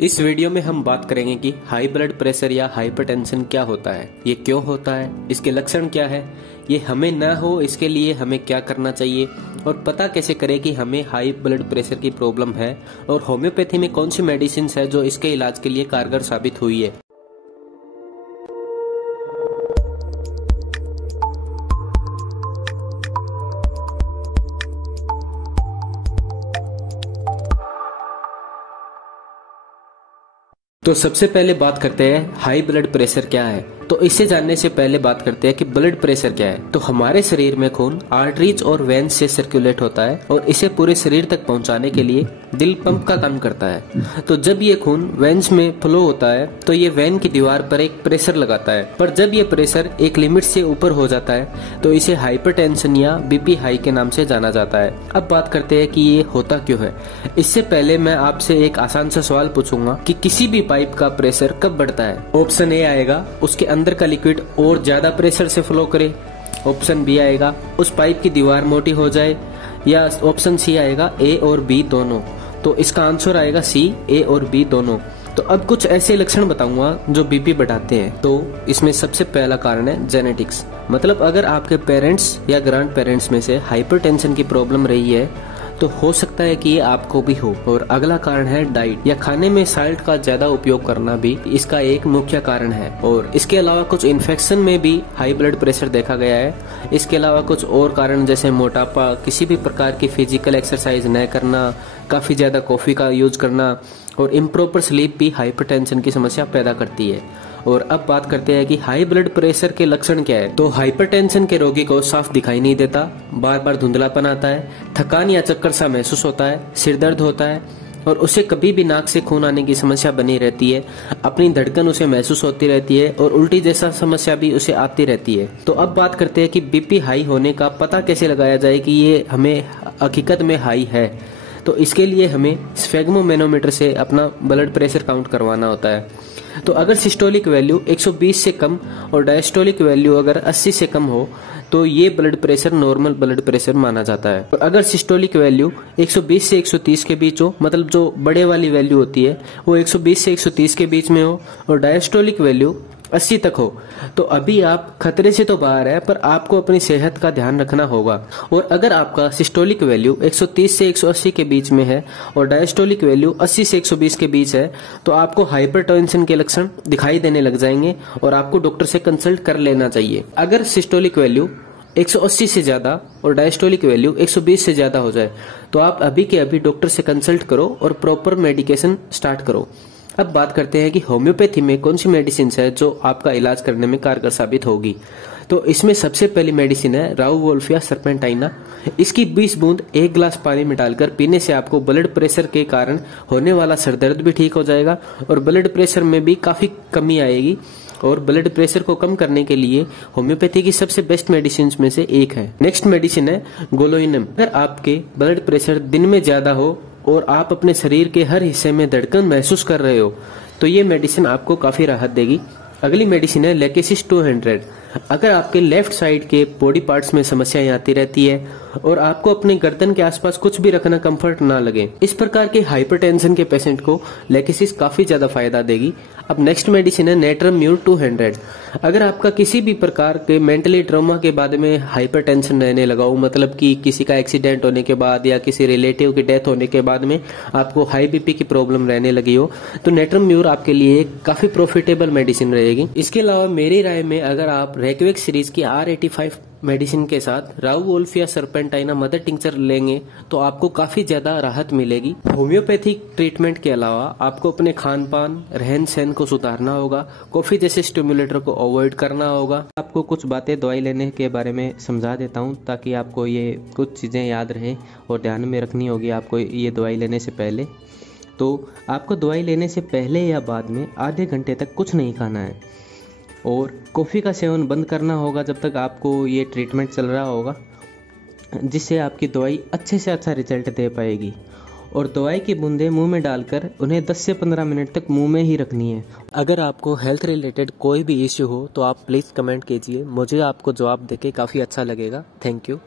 इस वीडियो में हम बात करेंगे कि हाई ब्लड प्रेशर या हाइपरटेंशन क्या होता है, ये क्यों होता है, इसके लक्षण क्या है, ये हमें ना हो इसके लिए हमें क्या करना चाहिए और पता कैसे करें कि हमें हाई ब्लड प्रेशर की प्रॉब्लम है और होम्योपैथी में कौन सी मेडिसिन है जो इसके इलाज के लिए कारगर साबित हुई है। तो सबसे पहले बात करते हैं हाई ब्लड प्रेशर क्या है। तो इसे जानने से पहले बात करते हैं कि ब्लड प्रेशर क्या है। तो हमारे शरीर में खून आर्टरीज और वेन्स से सर्कुलेट होता है और इसे पूरे शरीर तक पहुंचाने के लिए दिल पंप का काम करता है। तो जब ये खून वेन्स में फ्लो होता है तो ये वेन की दीवार पर एक प्रेशर लगाता है, पर जब ये प्रेशर एक लिमिट से ऊपर हो जाता है तो इसे हाइपरटेंशन या बीपी हाई के नाम से जाना जाता है। अब बात करते हैं कि ये होता क्यों है। इससे पहले मैं आपसे एक आसान सा सवाल पूछूंगा कि किसी भी पाइप का प्रेशर कब बढ़ता है। ऑप्शन ए आएगा उसके अंदर का लिक्विड और ज्यादा प्रेशर से फ्लो करे, ऑप्शन बी आएगा उस पाइप की दीवार मोटी हो जाए, या ऑप्शन सी आएगा ए और बी दोनों। तो इसका आंसर आएगा सी, ए और बी दोनों। तो अब कुछ ऐसे लक्षण बताऊंगा जो बीपी बढ़ाते हैं। तो इसमें सबसे पहला कारण है जेनेटिक्स, मतलब अगर आपके पेरेंट्स या ग्रैंड पेरेंट्स में से हाइपरटेंशन की प्रॉब्लम रही है तो हो सकता है कि ये आपको भी हो। और अगला कारण है डाइट या खाने में साल्ट का ज्यादा उपयोग करना भी इसका एक मुख्य कारण है। और इसके अलावा कुछ इन्फेक्शन में भी हाई ब्लड प्रेशर देखा गया है। इसके अलावा कुछ और कारण जैसे मोटापा, किसी भी प्रकार की फिजिकल एक्सरसाइज न करना, काफी ज्यादा कॉफी का यूज करना और इम्प्रॉपर स्लीप भी हाइपरटेंशन की समस्या पैदा करती है। और अब बात करते हैं कि हाई ब्लड प्रेशर के लक्षण क्या है। तो हाइपरटेंशन के रोगी को साफ दिखाई नहीं देता, बार बार धुंधलापन आता है, थकान या चक्कर सा महसूस होता है, सिर दर्द होता है और उसे कभी भी नाक से खून आने की समस्या बनी रहती है, अपनी धड़कन उसे महसूस होती रहती है और उल्टी जैसा समस्या भी उसे आती रहती है। तो अब बात करते हैं कि बीपी हाई होने का पता कैसे लगाया जाए कि ये हमें हकीकत में हाई है। तो इसके लिए हमें स्फेग्मोमेनोमीटर से अपना ब्लड प्रेशर काउंट करवाना होता है। तो अगर सिस्टोलिक वैल्यू 120 से कम और डायस्टोलिक वैल्यू अगर 80 से कम हो तो ये blood pressure normal blood pressure माना जाता है। और अगर सिस्टोलिक वैल्यू 120 से 130 के बीच हो, मतलब जो बड़े वाली वैल्यू होती है वो 120 से 130 के बीच में हो और डायस्टोलिक वैल्यू 80 तक हो, तो अभी आप खतरे से तो बाहर है, पर आपको अपनी सेहत का ध्यान रखना होगा। और अगर आपका सिस्टोलिक वैल्यू 130 से 180 के बीच में है और डायस्टोलिक वैल्यू 80 से 120 के बीच है तो आपको हाइपरटेंशन के लक्षण दिखाई देने लग जाएंगे और आपको डॉक्टर से कंसल्ट कर लेना चाहिए। अगर सिस्टोलिक वैल्यू 180 से ज्यादा और डायस्टोलिक वैल्यू 120 से ज्यादा हो जाए तो आप अभी के अभी डॉक्टर से कंसल्ट करो और प्रॉपर मेडिकेशन स्टार्ट करो। अब बात करते हैं कि होम्योपैथी में कौन सी मेडिसिन है जो आपका इलाज करने में कारगर साबित होगी। तो इसमें सबसे पहली मेडिसिन है राउवोल्फ या सर्पेंटाइना। इसकी 20 बूंद 1 गिलास पानी में डालकर पीने से आपको ब्लड प्रेशर के कारण होने वाला सरदर्द भी ठीक हो जाएगा और ब्लड प्रेशर में भी काफी कमी आएगी। और ब्लड प्रेशर को कम करने के लिए होम्योपैथी की सबसे बेस्ट मेडिसिन में से एक है। नेक्स्ट मेडिसिन है गोलोइनम। अगर आपके ब्लड प्रेशर दिन में ज्यादा हो और आप अपने शरीर के हर हिस्से में धड़कन महसूस कर रहे हो तो ये मेडिसिन आपको काफी राहत देगी। अगली मेडिसिन है लेकेसिस 200। अगर आपके लेफ्ट साइड के बॉडी पार्ट्स में समस्याएं आती रहती है और आपको अपने गर्दन के आसपास कुछ भी रखना कंफर्ट ना लगे, इस प्रकार के हाइपरटेंशन के पेशेंट को लेकेसिस काफी ज्यादा फायदा देगी। अब नेक्स्ट मेडिसिन है नेट्रम म्यूर 200। अगर आपका किसी भी प्रकार के मेंटली ट्रॉमा के बाद में हाइपरटेंशन रहने लगा हो, मतलब कि किसी का एक्सीडेंट होने के बाद या किसी रिलेटिव की डेथ होने के बाद में आपको हाई बीपी की प्रॉब्लम रहने लगी हो, तो नेट्रम म्यूर आपके लिए काफी प्रॉफिटेबल मेडिसिन रहेगी। इसके अलावा मेरी राय में अगर आप रेक्वेक्स सीरीज की R85 मेडिसिन के साथ राउवोल्फ या सर्पेंटाइना मदर टिंचर लेंगे तो आपको काफी ज्यादा राहत मिलेगी। होम्योपैथिक ट्रीटमेंट के अलावा आपको अपने खान पान, रहन सहन को सुधारना होगा, कॉफी जैसे स्टिमुलेटर को अवॉइड करना होगा। आपको कुछ बातें दवाई लेने के बारे में समझा देता हूँ ताकि आपको ये कुछ चीजें याद रहें और ध्यान में रखनी होगी आपको ये दवाई लेने से पहले। तो आपको दवाई लेने से पहले या बाद में आधे घंटे तक कुछ नहीं खाना है और कॉफ़ी का सेवन बंद करना होगा जब तक आपको ये ट्रीटमेंट चल रहा होगा, जिससे आपकी दवाई अच्छे से अच्छा रिजल्ट दे पाएगी। और दवाई की बूंदें मुंह में डालकर उन्हें 10 से 15 मिनट तक मुंह में ही रखनी है। अगर आपको हेल्थ रिलेटेड कोई भी इश्यू हो तो आप प्लीज़ कमेंट कीजिए, मुझे आपको जवाब देके काफ़ी अच्छा लगेगा। Thank you.